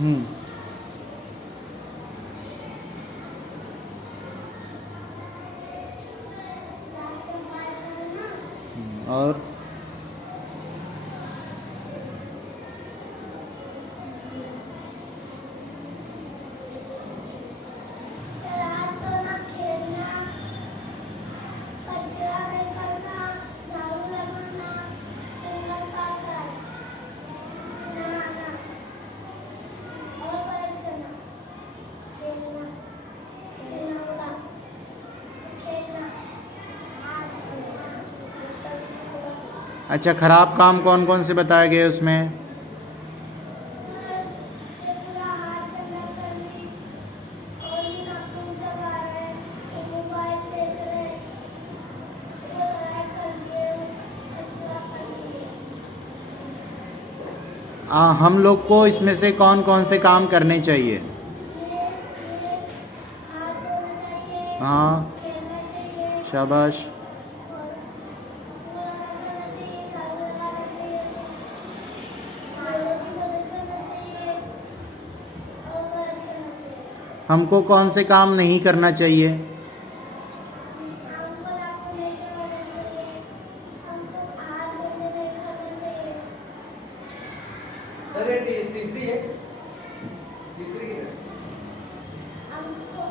हम्म। और अच्छा, ख़राब काम कौन कौन से बताए गए उसमें? हम लोग को इसमें से कौन कौन से काम करने चाहिए? हाँ, शाबाश। हमको कौन से काम नहीं करना चाहिए? तीसरी है, तीसरी की है। हमको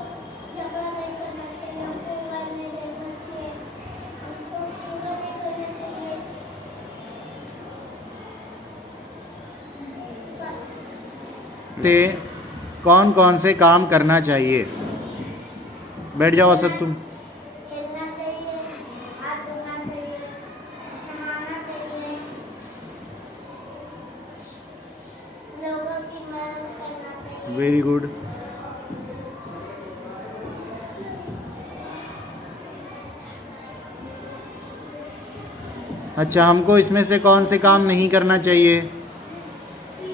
झगड़ा नहीं करना चाहिए, हमको मोबाइल नहीं देखना चाहिए, हमको पूरा नहीं करना चाहिए। ते कौन कौन से काम करना चाहिए? बैठ जाओ असद तुम। खेलना चाहिए, हाथ धोना चाहिए, नहाना चाहिए, लोगों की मदद करना चाहिए। Very good. अच्छा, हमको इसमें से कौन से काम नहीं करना चाहिए? अपने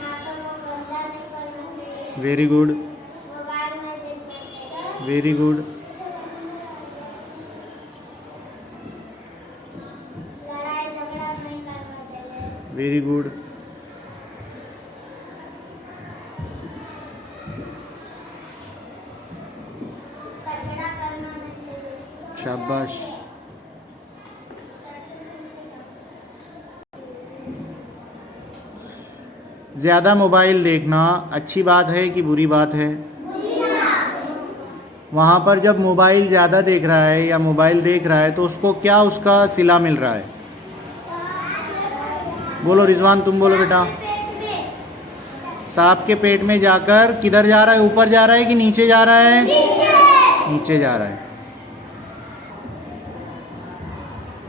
हाथों को गंदा नहीं करना चाहिए, वेरी गुड, मोबाइल नहीं देखना चाहिए, वेरी गुड। लड़ाई झगड़ा नहीं करना चाहिए, वेरी गुड। कचरा करना नहीं चाहिए। शाबाश। ज़्यादा मोबाइल देखना अच्छी बात है कि बुरी बात है? वहाँ पर जब मोबाइल ज़्यादा देख रहा है या मोबाइल देख रहा है तो उसको क्या उसका सिला मिल रहा है? बोलो रिजवान, तुम बोलो बेटा। सांप के पेट में जाकर किधर जा रहा है? ऊपर जा रहा है कि नीचे जा रहा है? नीचे जा रहा है।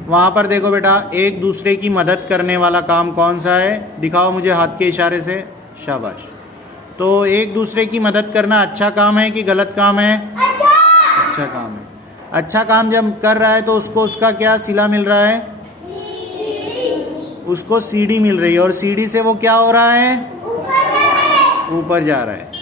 वहाँ पर देखो बेटा, एक दूसरे की मदद करने वाला काम कौन सा है? दिखाओ मुझे हाथ के इशारे से। शाबाश। तो एक दूसरे की मदद करना अच्छा काम है कि गलत काम है? अच्छा काम है। अच्छा काम जब कर रहा है तो उसको उसका क्या सिला मिल रहा है? उसको सीढ़ी मिल रही है। और सीढ़ी से वो क्या हो रहा है? ऊपर जा रहा है।